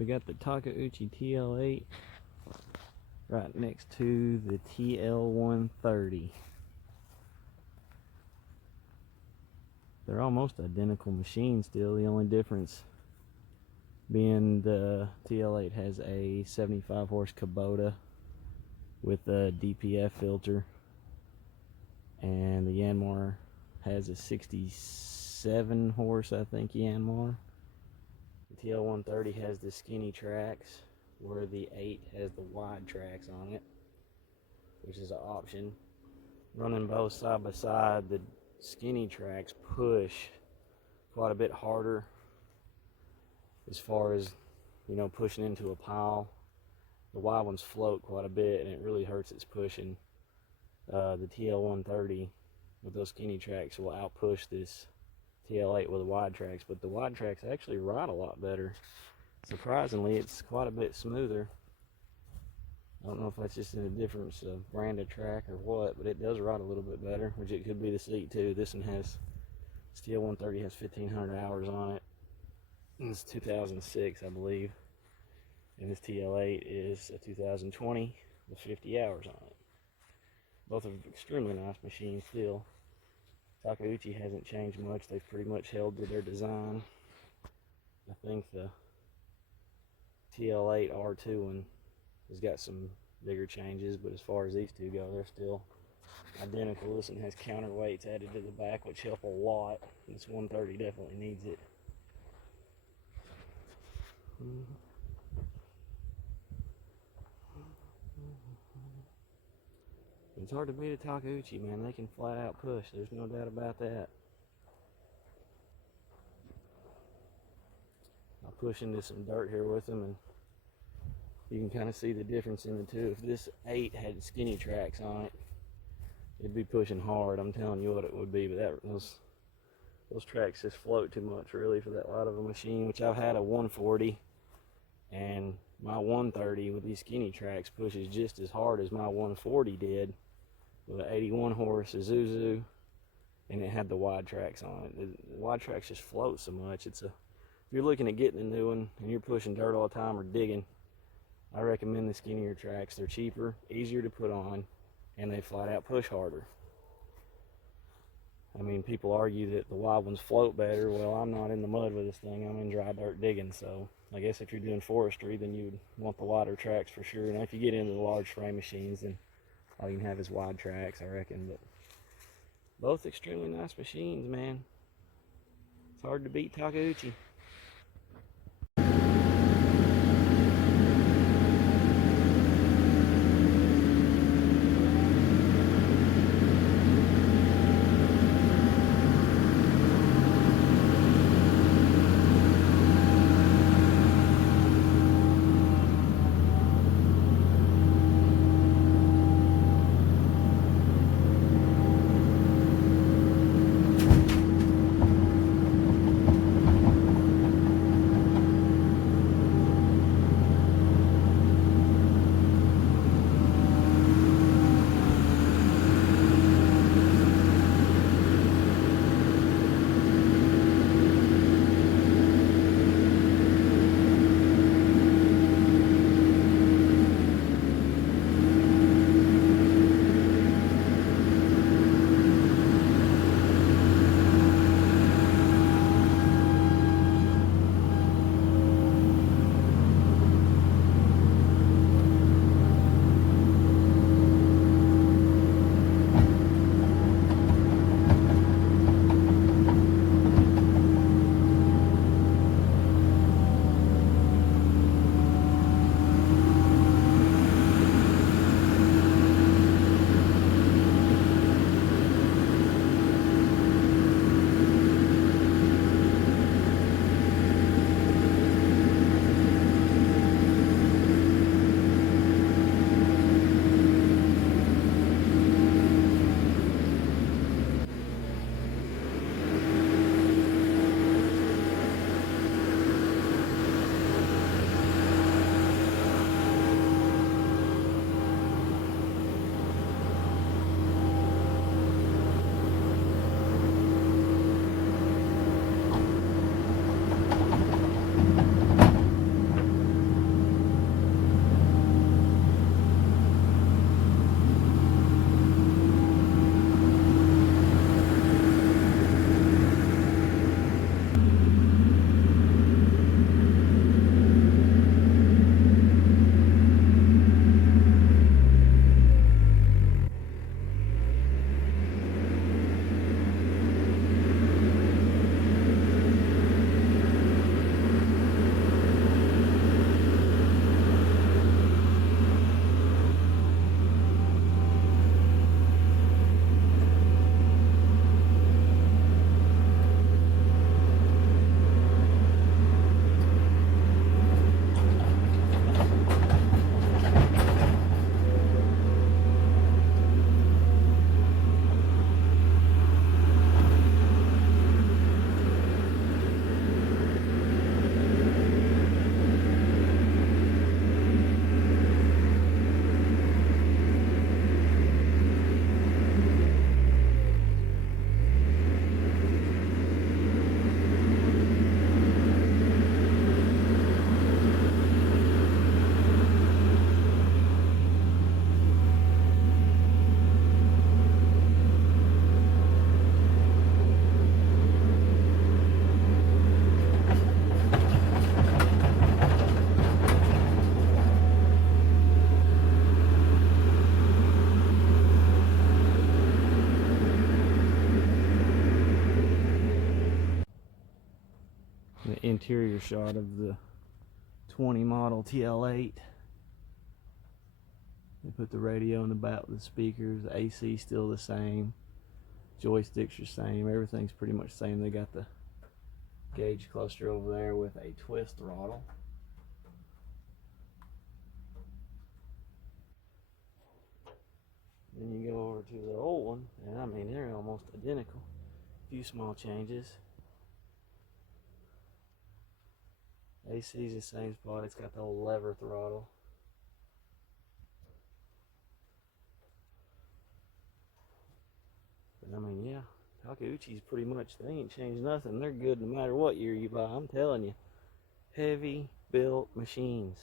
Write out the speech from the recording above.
We got the Takeuchi tl8 right next to the tl130. They're almost identical machines still. The only difference being the tl8 has a 75 horse Kubota with a DPF filter, and the Yanmar has a 67 horse, I think, Yanmar. The tl130 has the skinny tracks, where the 8 has the wide tracks on it, which is an option. Running both side by side, the skinny tracks push quite a bit harder as far as, you know, pushing into a pile. The wide ones float quite a bit, and it really hurts its pushing. The tl130 with those skinny tracks will outpush this tl8 with the wide tracks, but the wide tracks actually ride a lot better. Surprisingly, it's quite a bit smoother. I don't know if that's just in a difference of brand of track or what, but it does ride a little bit better, which it could be the seat too. This one has, this tl130 has 1,500 hours on it. And it's 2006, I believe. And this tl8 is a 2020 with 50 hours on it. Both are extremely nice machines still. Takeuchi hasn't changed much. They've pretty much held to their design. I think the tl8 R2 one has got some bigger changes, but as far as these two go, they're still identical. This one has counterweights added to the back, which help a lot. This 130 definitely needs it. It's hard to beat a Takeuchi, man. They can flat out push. There's no doubt about that. I'll push into some dirt here with them, and you can kind of see the difference in the two. If this 8 had skinny tracks on it, it'd be pushing hard. I'm telling you what it would be, but those tracks just float too much, really, for that light of a machine, which I've had a 140, and my 130 with these skinny tracks pushes just as hard as my 140 did with an 81 horse Isuzu, and it had the wide tracks on it. The wide tracks just float so much. If you're looking at getting a new one and you're pushing dirt all the time or digging, I recommend the skinnier tracks. They're cheaper, easier to put on, and they flat out push harder. I mean, people argue that the wide ones float better. Well, I'm not in the mud with this thing. I'm in dry dirt digging, so I guess if you're doing forestry, then you'd want the wider tracks for sure. Now, if you get into the large frame machines, then all you can have is wide tracks, I reckon. But both extremely nice machines, man. It's hard to beat Takeuchi. interior shot of the 20 model tl8. They put the radio in the back with the speakers. The AC still the same. Joysticks are the same. Everything's pretty much the same. They got the gauge cluster over there with a twist throttle. Then you go over to the old one, and I mean, they're almost identical. A few small changes. AC's the same spot. It's got the old lever throttle. But I mean, yeah, Takeuchi's pretty much, they ain't changed nothing. They're good no matter what year you buy. I'm telling you, heavy built machines.